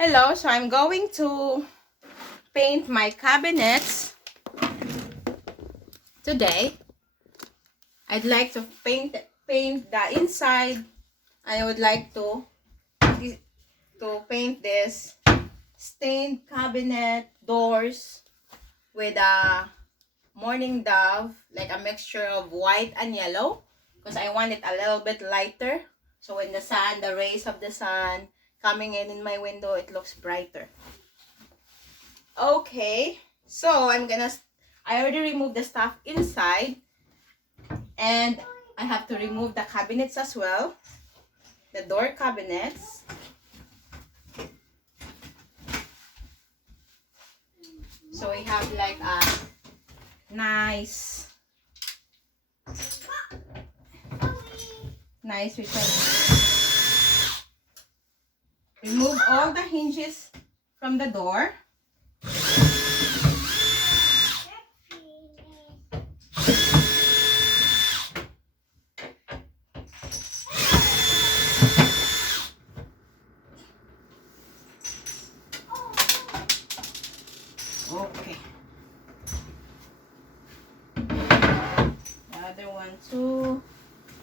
Hello, so I'm going to paint my cabinets today. I'd like to paint the inside. I would like to paint this stained cabinet doors with a mourning dove, like a mixture of white and yellow, because I want it a little bit lighter. So when the rays of the sun coming in my window, it looks brighter. Okay, so I already removed the stuff inside, and I have to remove the cabinets as well, the door cabinets. So we have like a nice we can remove all the hinges from the door. Okay. The other one too.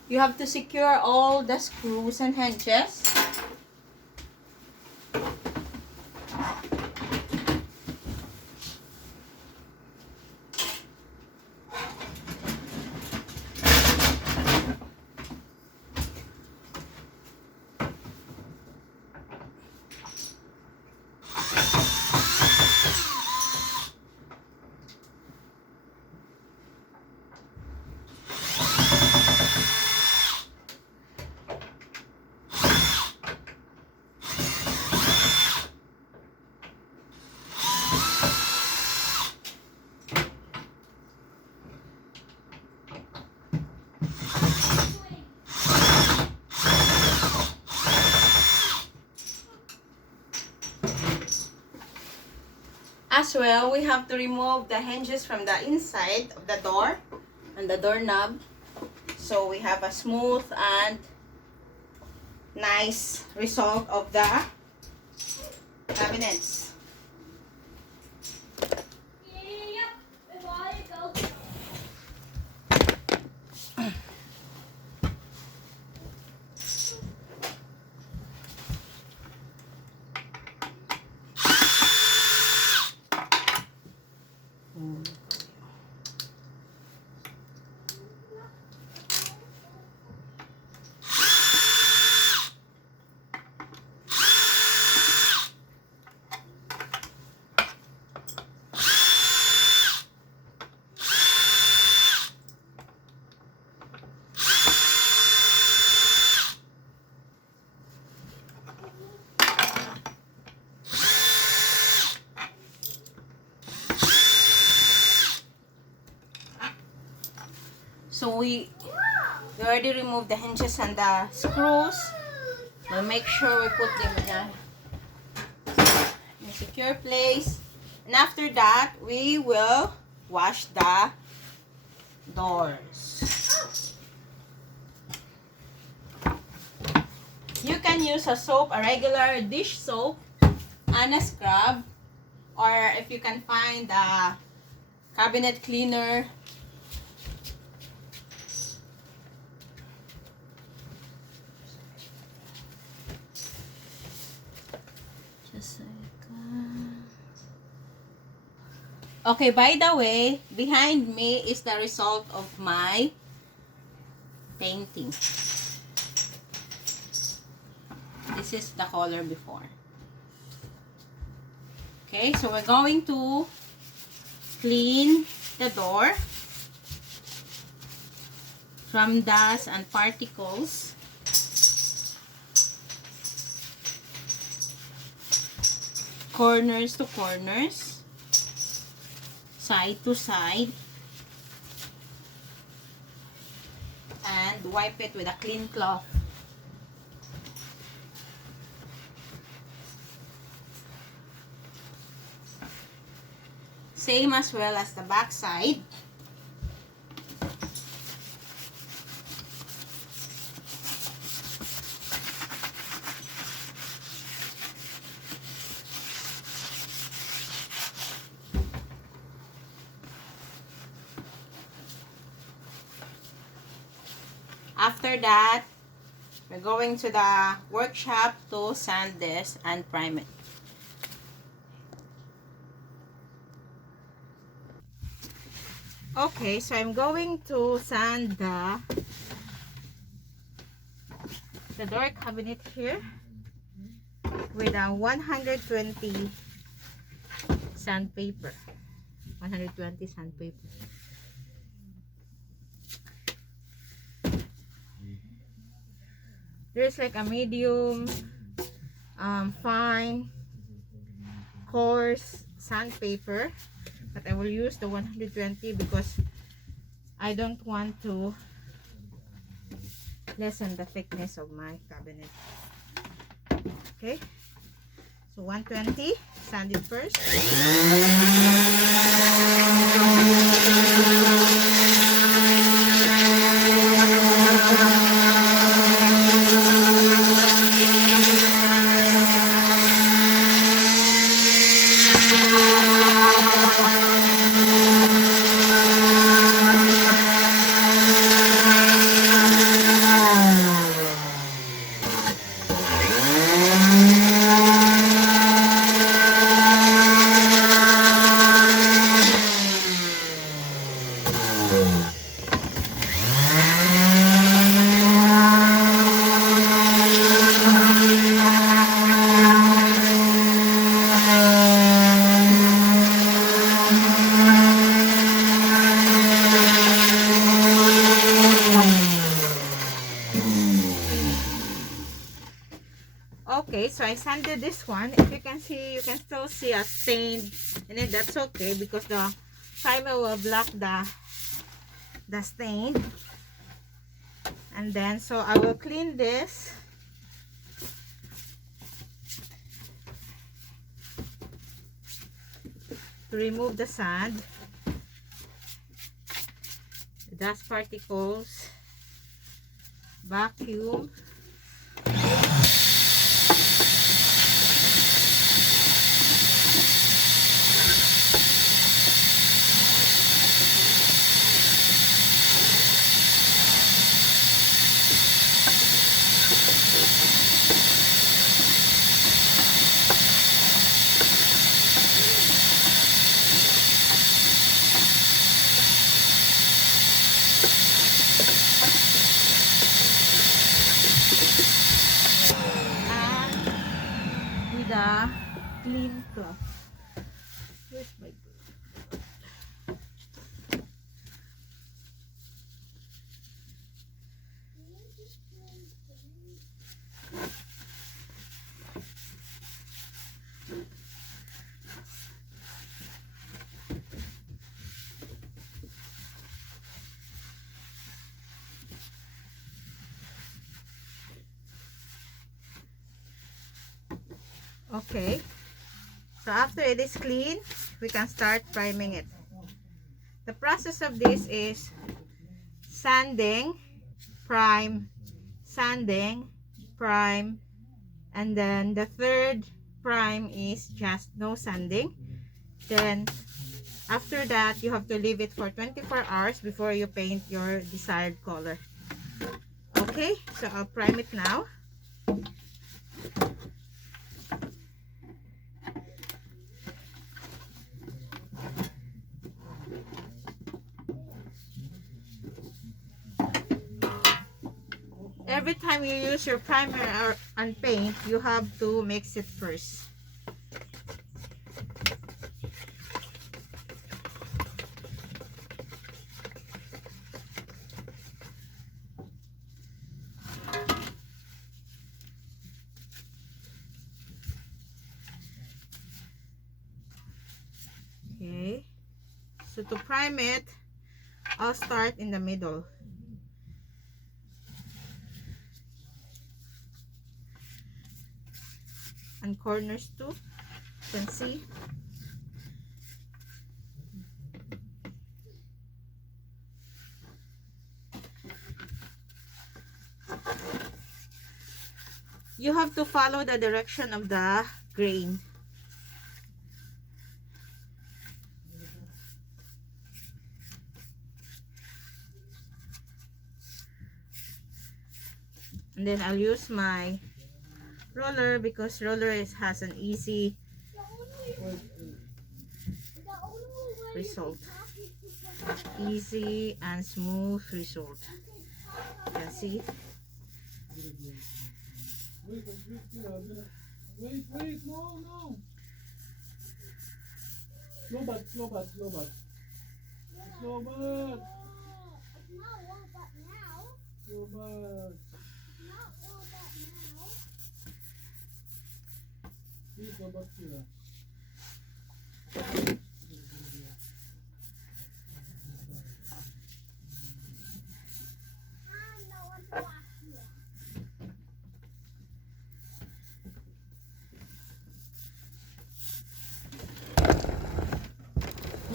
You have to secure all the screws and hinges. As well, we have to remove the hinges from the inside of the door and the doorknob, so we have a smooth and nice result of the cabinets. So we already removed the hinges and the screws. We'll make sure we put them in a secure place. And after that, we will wash the doors. You can use a soap, a regular dish soap, and a scrub. Or if you can find a cabinet cleaner, okay, by the way, behind me is the result of my painting. This is the color before. Okay, so we're going to clean the door from dust and particles. Corners to corners, side to side, and wipe it with a clean cloth. Same as well as the back side. after that, we're going to the workshop to sand this and prime it. Okay, so I'm going to sand the door cabinet here with a 120 sandpaper. 120 sandpaper. There's like a medium, fine, coarse sandpaper, but I will use the 120 because I don't want to lessen the thickness of my cabinet. Okay, so 120, sand it first. Okay, so I sanded this one. If you can see, you can still see a stain in it. That's okay because the primer will block the stain. And then, so I will clean this. To remove the sand, the dust particles, vacuum. With a clean cloth. Where's my broom? Okay, so after it is clean, we can start priming it. The process of this is sanding, prime, sanding, prime, and then the third prime is just no sanding. Then after that, you have to leave it for 24 hours before you paint your desired color. Okay, so I'll prime it now. Every time you use your primer and paint, you have to mix it first. Okay, so to prime it, I'll start in the middle. And corners too, you can see. You have to follow the direction of the grain. And then I'll use my roller because roller has an easy result. Easy and smooth result. You see? Wait, no. Slow back. Slow back. Slow back. Please go back here.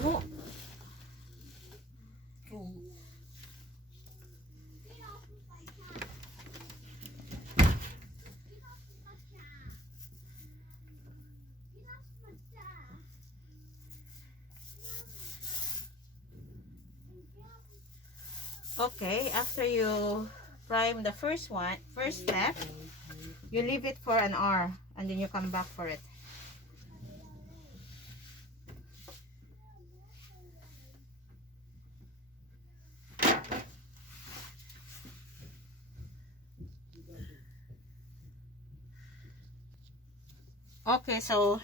No. Okay, after you prime the first step, you leave it for an hour and then you come back for it. Okay, so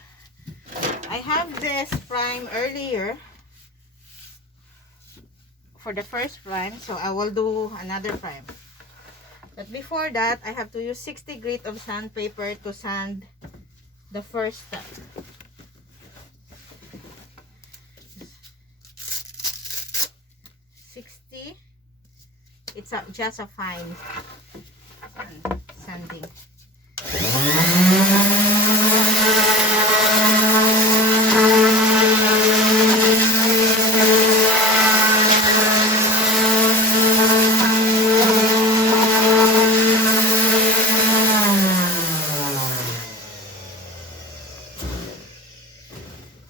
I have this prime earlier for the first prime, so I will do another prime. But before that, I have to use 60 grit of sandpaper to sand the first step. 60. It's just a fine sanding.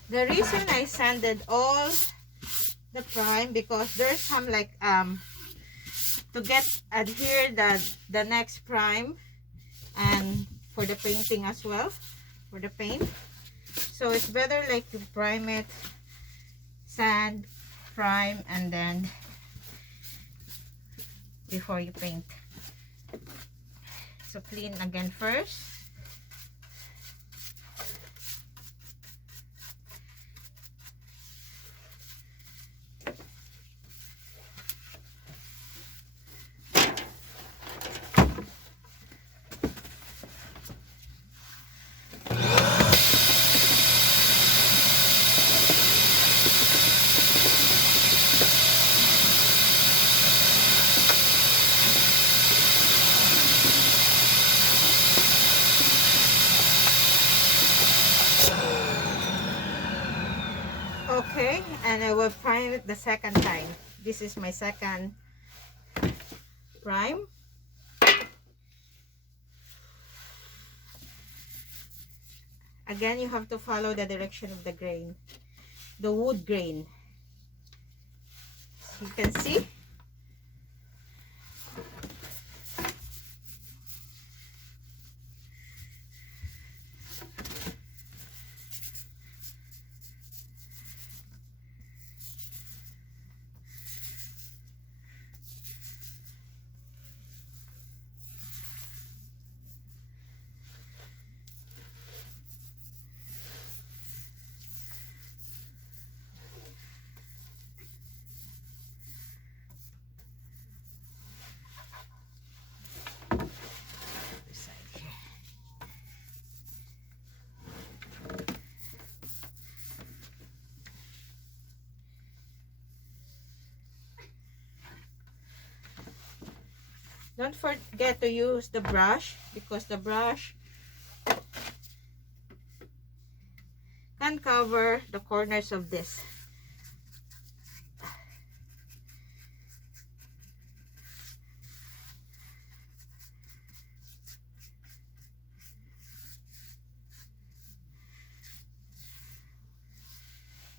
The reason I sanded all the prime because there's some like to get adhere the next prime and for the painting as well, for the paint. So it's better like you prime it, sand, prime, and then before you paint. So clean again first. Okay, and I will prime it the second time. This is my second prime. Again, you have to follow the direction of the grain, the wood grain. So you can see. Don't forget to use the brush because the brush can cover the corners of this.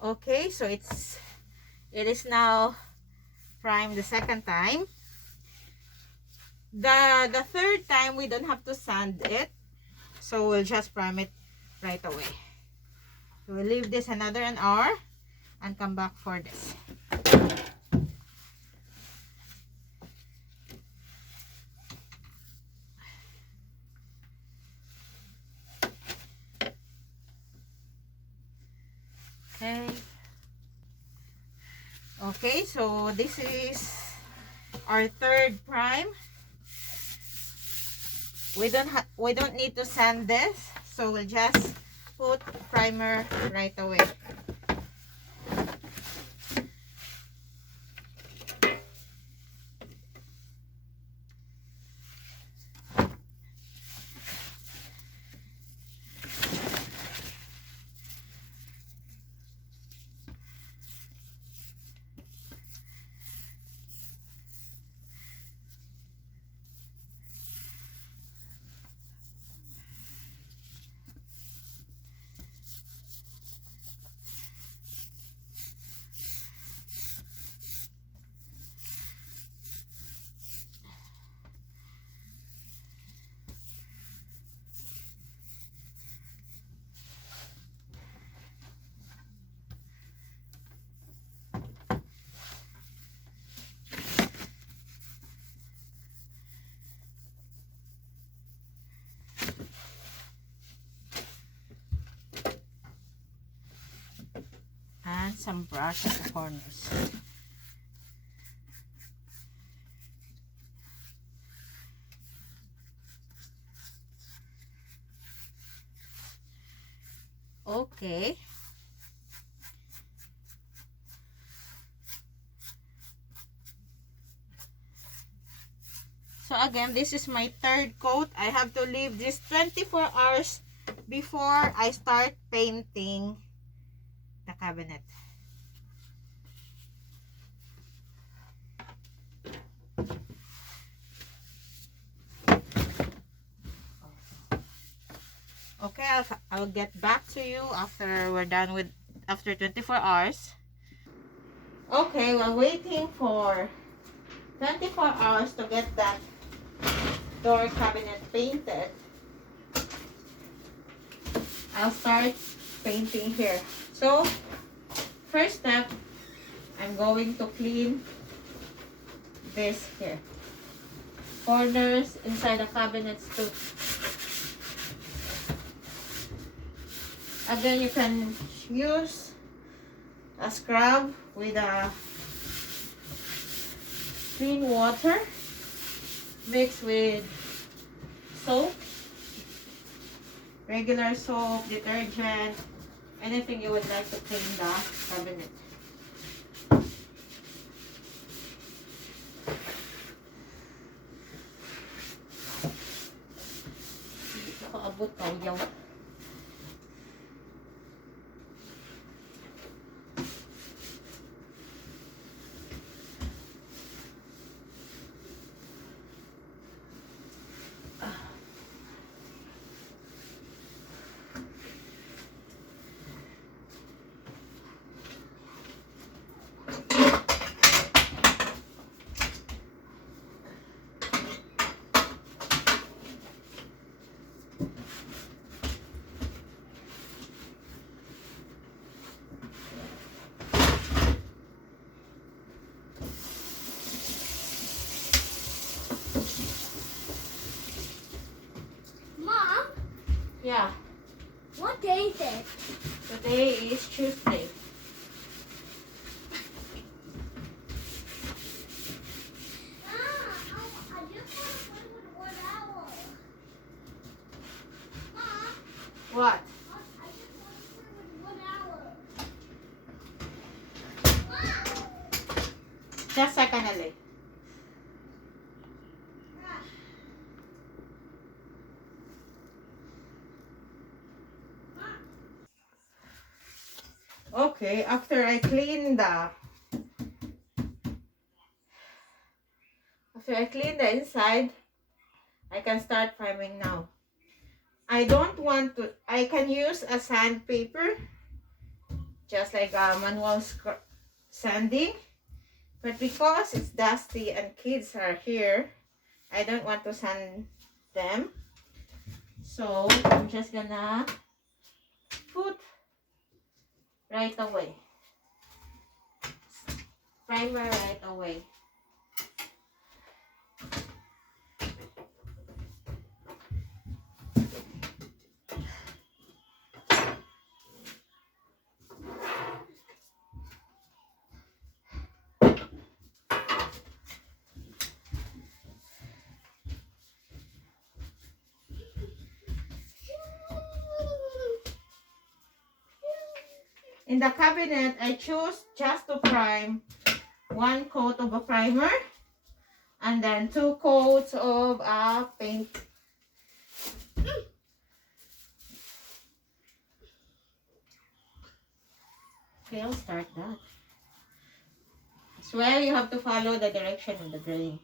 Okay, so it is now primed the second time. The third time we don't have to sand it, so we'll just prime it right away. So we'll leave this another an hour and come back for this. Okay, so this is our third prime. We don't need to sand this, so we'll just put primer right away. And some brush at the corners. Okay. So again, this is my third coat. I have to leave this 24 hours before I start painting the cabinet. Okay, I'll get back to you after we're done with, after 24 hours. Okay, we're waiting for 24 hours to get that door cabinet painted. I'll start painting here. So, first step, I'm going to clean this here. Corners inside the cabinets too. Again, you can use a scrub with a clean water mixed with soap, regular soap, detergent, anything you would like to clean the cabinet. Nakaabot ka, yaw. Mom, Yeah, what day is it? today is Tuesday. I just want to play with 1 hour. Mom, What? I just want to play with 1 hour. Mom! Just second ali. Okay, after I clean the inside, I can start priming now. I don't want to, I can use a sandpaper, just like a manual sanding, but because it's dusty and kids are here, I don't want to sand them. So I'm just gonna put right away. Primer right away. In the cabinet, I choose just to prime 1 coat of a primer and then 2 coats of a paint. Okay, I'll start that. I swear you have to follow the direction of the drawing.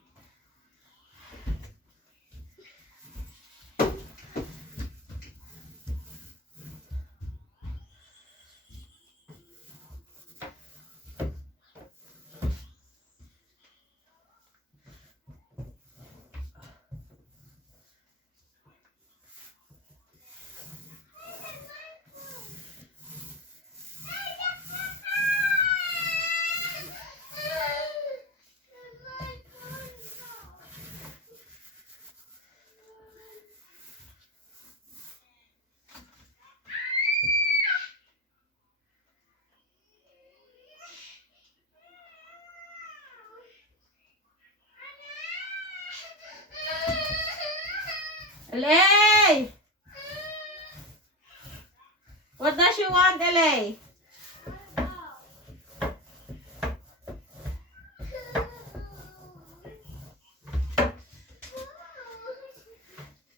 LA! What does she want, LA? You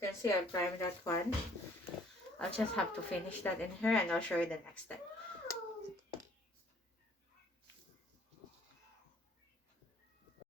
can see I primed that one. I'll just have to finish that in here and I'll show you the next step.